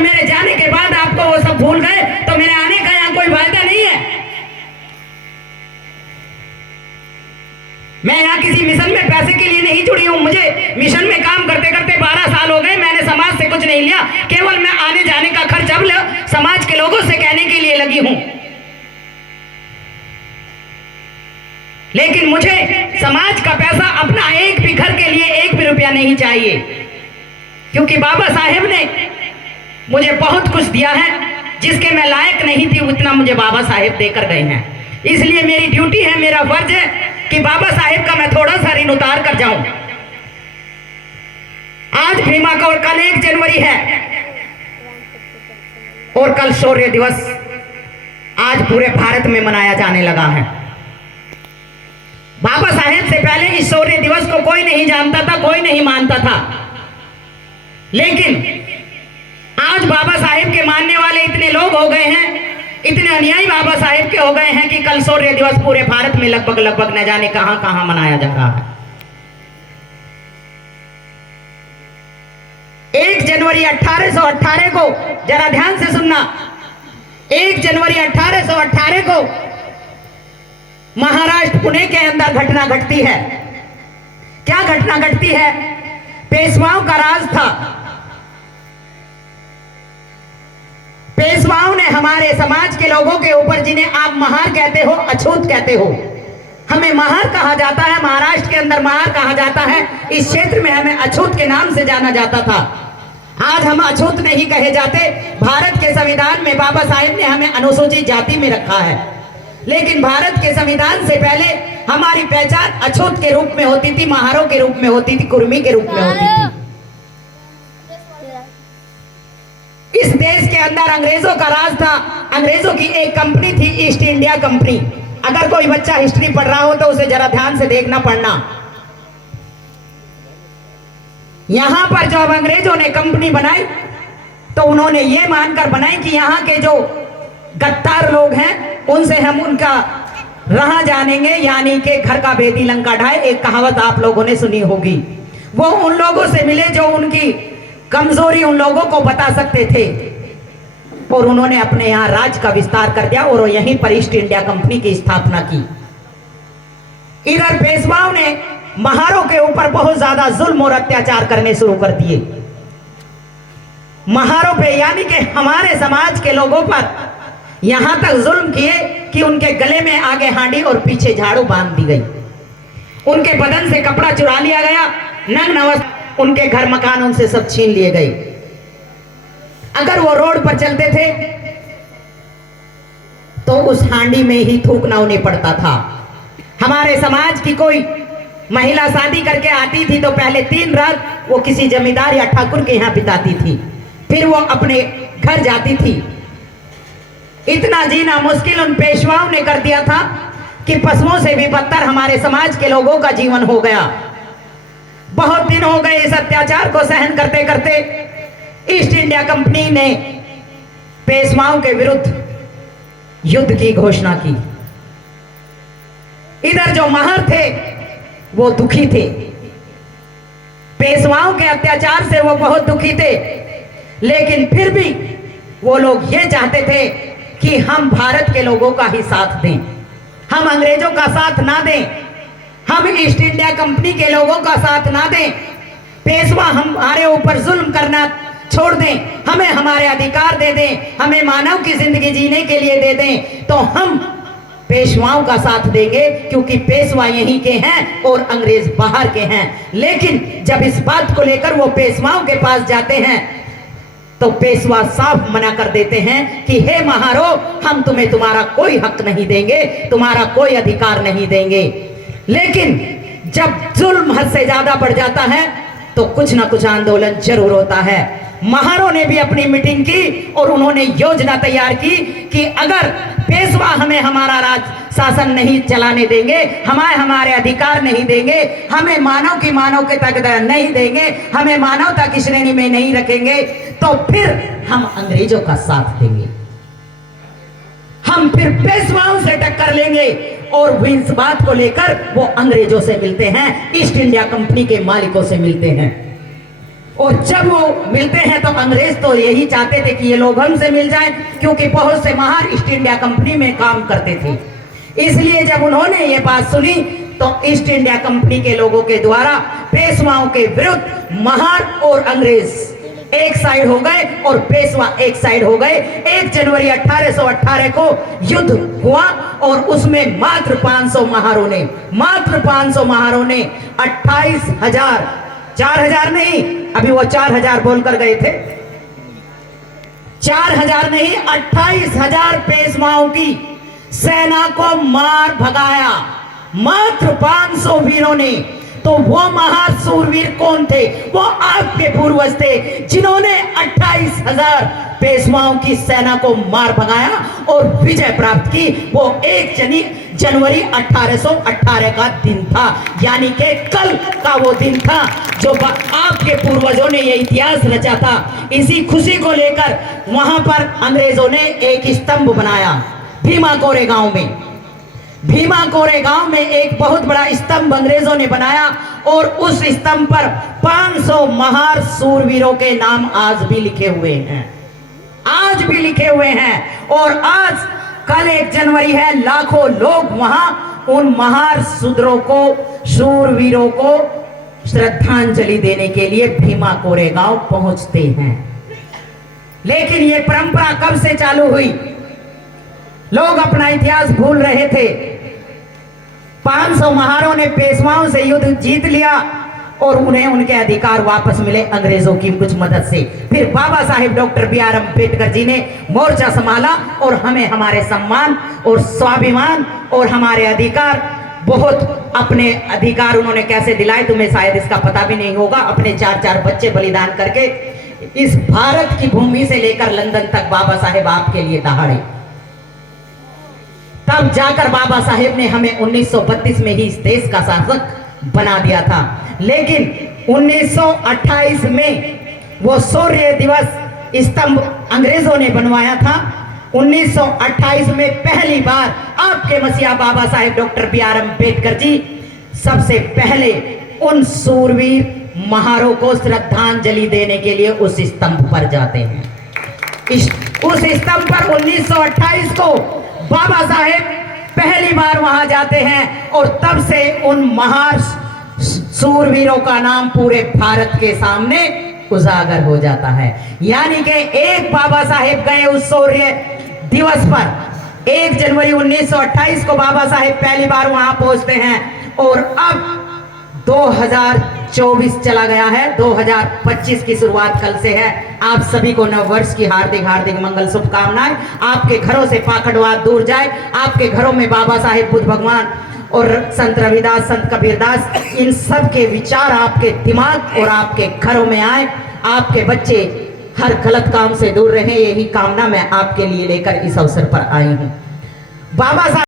अगर मेरे जाने के बाद आपको वो सब भूल गए तो मेरे आने का यहाँ कोई फायदा नहीं है। मैं यहाँ किसी मिशन में पैसे के लिए नहीं जुड़ी हूँ। मुझे मिशन में काम करते करते 12 साल हो गए। मैंने समाज से कुछ नहीं लिया, केवल मैं आने जाने का खर्च अब समाज के लोगों से कहने के लिए लगी हूं। लेकिन मुझे समाज का पैसा अपना एक भी घर के लिए 1 भी रुपया नहीं चाहिए, क्योंकि बाबा साहेब ने मुझे बहुत कुछ दिया है जिसके मैं लायक नहीं थी, उतना मुझे बाबा साहेब देकर गए हैं। इसलिए मेरी ड्यूटी है, मेरा फर्ज है कि बाबा साहेब का मैं थोड़ा सा ऋण उतार कर जाऊं। आज भीमा का और कल 1 जनवरी है और कल शौर्य दिवस आज पूरे भारत में मनाया जाने लगा है। बाबा साहेब से पहले इस शौर्य दिवस को कोई नहीं जानता था, कोई नहीं मानता था, लेकिन आज बाबा साहेब के मानने वाले इतने लोग हो गए हैं, इतने अनुयायी बाबा साहेब के हो गए हैं कि कल शौर्य दिवस पूरे भारत में लगभग न जाने कहां कहां मनाया जा रहा है। 1 जनवरी 1818 को, जरा ध्यान से सुनना, 1 जनवरी 1818 को महाराष्ट्र पुणे के अंदर घटना घटती है। क्या घटना घटती है? पेशवाओं का राज था। पेशवाओं ने हमारे समाज के लोगों के ऊपर, जिन्हें आप महार कहते हो, अछूत कहते हो, हमें महार कहा जाता है, महाराष्ट्र के अंदर महार कहा जाता है, इस क्षेत्र में हमें अछूत के नाम से जाना जाता था। आज हम अछूत नहीं कहे जाते। भारत के संविधान में बाबा साहेब ने हमें अनुसूचित जाति में रखा है, लेकिन भारत के संविधान से पहले हमारी पहचान अछूत के रूप में होती थी, महारों के रूप में होती थी, कुर्मी के रूप में होती थी। इस देश के अंदर अंग्रेजों का राज था। अंग्रेजों की एक कंपनी थी, ईस्ट इंडिया कंपनी। अगर कोई बच्चा हिस्ट्री पढ़ रहा हो तो उसे जरा ध्यान से देखना पढ़ना। यहां पर जब अंग्रेजों ने कंपनी बनाई तो उन्होंने ये मानकर बनाई कि यहाँ के जो गद्दार लोग हैं उनसे हम उनका रहा जानेंगे, यानी कि घर का भेदी लंका ढाए, एक कहावत आप लोगों ने सुनी होगी। वो उन लोगों से मिले जो उनकी कमजोरी उन लोगों को बता सकते थे, और उन्होंने अपने यहाँ राज का विस्तार कर दिया और यहीं पर ईस्ट इंडिया कंपनी की स्थापना की। इधर पेशवाओं ने महारों के ऊपर बहुत ज्यादा जुल्म और अत्याचार करने शुरू कर दिए। महारों पे, यानी कि हमारे समाज के लोगों पर यहां तक जुल्म किए कि उनके गले में आगे हांडी और पीछे झाड़ू बांध दी गई, उनके बदन से कपड़ा चुरा लिया गया, नग्न अवस्था उनके घर मकान उनसे सब छीन लिए गए। अगर वो रोड पर चलते थे तो उस हांडी में ही थूकना उन्हें पड़ता था। हमारे समाज की कोई महिला शादी करके आती थी तो पहले 3 रात वो किसी जमींदार या ठाकुर के यहाँ बिताती थी, फिर वो अपने घर जाती थी। इतना जीना मुश्किल उन पेशवाओं ने कर दिया था कि पशुओं से भी बदतर हमारे समाज के लोगों का जीवन हो गया। बहुत दिन हो गए इस अत्याचार को सहन करते करते ईस्ट इंडिया कंपनी ने पेशवाओं के विरुद्ध युद्ध की घोषणा की। इधर जो महार थे वो दुखी थे, पेशवाओं के अत्याचार से वो बहुत दुखी थे, लेकिन फिर भी वो लोग ये चाहते थे कि हम भारत के लोगों का ही साथ दें, हम अंग्रेजों का साथ ना दें, हम ईस्ट इंडिया कंपनी के लोगों का साथ ना दें। पेशवा हमारे ऊपर जुल्म करना छोड़ दें, हमें हमारे अधिकार दे दें, हमें मानव की जिंदगी जीने के लिए दे दें, तो हम पेशवाओं का साथ देंगे, क्योंकि पेशवा यहीं के हैं और अंग्रेज बाहर के हैं। लेकिन जब इस बात को लेकर वो पेशवाओं के पास जाते हैं तो पेशवा साफ मना कर देते हैं कि हे महारो, हम तुम्हें तुम्हारा कोई हक नहीं देंगे, तुम्हारा कोई अधिकार नहीं देंगे। लेकिन जब जुल्म हद से ज्यादा बढ़ जाता है तो कुछ ना कुछ आंदोलन जरूर होता है। महारों ने भी अपनी मीटिंग की और उन्होंने योजना तैयार की कि अगर पेशवा हमें हमारा राज शासन नहीं चलाने देंगे, हमें हमारे अधिकार नहीं देंगे, हमें मानव की मानवता नहीं देंगे, हमें मानवता की श्रेणी में नहीं रखेंगे, तो फिर हम अंग्रेजों का साथ देंगे, हम फिर पेशवाओं से टक्कर लेंगे। और इस बात को लेकर वो अंग्रेजों से मिलते हैं, ईस्ट इंडिया कंपनी के मालिकों से मिलते हैं। और जब वो मिलते हैं तो अंग्रेज तो यही चाहते थे कि ये लोग हमसे मिल जाएं, क्योंकि बहुत से महार ईस्ट इंडिया कंपनी में काम करते थे। इसलिए जब उन्होंने ये बात सुनी तो ईस्ट इंडिया कंपनी के लोगों के द्वारा पेशवाओं के विरुद्ध महार और अंग्रेज एक साइड हो गए और पेशवा एक साइड हो गए। 1 जनवरी 1818 को युद्ध हुआ और उसमें मात्र 500 महारों ने 28,000 4,000 नहीं, अभी वो 4,000 बोलकर गए थे, 4,000 नहीं 28,000 पेशवाओं की सेना को मार भगाया मात्र 500 वीरों ने। तो वो महासूरवीर कौन थे? वो आपके पूर्वज थे जिन्होंने 28,000 पेशवाओं की सेना को मार भगाया और विजय प्राप्त की। वो 1 जनवरी 1818 का दिन था, यानी कि कल का वो दिन था जो आपके पूर्वजों ने ये इतिहास रचा था। इसी खुशी को लेकर वहां पर अंग्रेजों ने एक स्तंभ बनाया भीमा कोरेगांव में। भीमा कोरेगांव में एक बहुत बड़ा स्तंभ अंग्रेजों ने बनाया और उस स्तंभ पर 500 महार सूरवीरों के नाम आज भी लिखे हुए हैं, आज भी लिखे हुए हैं। और आज कल 1 जनवरी है, लाखों लोग वहां उन महार शूद्रों को, शूरवीरों को श्रद्धांजलि देने के लिए भीमा कोरेगांव पहुंचते हैं। लेकिन ये परंपरा कब से चालू हुई? लोग अपना इतिहास भूल रहे थे। 500 महारों ने पेशवाओं से युद्ध जीत लिया और उन्हें उनके अधिकार वापस मिले अंग्रेजों की कुछ मदद से। फिर बाबा साहेब डॉक्टर बी.आर. अम्बेडकर जी ने मोर्चा संभाला और हमें हमारे सम्मान और स्वाभिमान और हमारे अधिकार, बहुत अपने अधिकार उन्होंने कैसे दिलाए तुम्हें शायद इसका पता भी नहीं होगा। अपने 4 बच्चे बलिदान करके इस भारत की भूमि से लेकर लंदन तक बाबा साहेब आपके लिए दहाड़े। तब जाकर बाबा साहेब ने हमें 1932 में ही इस देश का शासक बना दिया था। लेकिन 1928 में वो शौर्य दिवस स्तंभ अंग्रेजों ने बनवाया था। 1928 में पहली बार आपके मसीहा बाबा साहेब डॉक्टर बी.आर. अम्बेडकर जी सबसे पहले उन सूरवीर महारों को श्रद्धांजलि देने के लिए उस स्तंभ पर जाते हैं। उस स्तंभ पर 1928 को बाबा साहेब पहली बार वहां जाते हैं और तब से उन महार सूरवीरों का नाम पूरे भारत के सामने उजागर हो जाता है। यानी कि एक बाबा साहेब गए उस शौर्य दिवस पर 1 जनवरी 1928 को बाबा साहेब पहली बार वहां पहुंचते हैं और अब 2024 चला गया है, 2025 की शुरुआत कल से है। आप सभी को नव वर्ष की हार्दिक हार्दिक मंगल शुभकामनाएं। आपके घरों से पाखंडवाद दूर जाए, आपके घरों में बाबा साहेब बुद्ध भगवान और संत रविदास, संत कबीरदास, इन सब के विचार आपके दिमाग और आपके घरों में आए। आपके बच्चे हर गलत काम से दूर रहे, यही कामना मैं आपके लिए लेकर इस अवसर पर आई हूं। बाबा साहब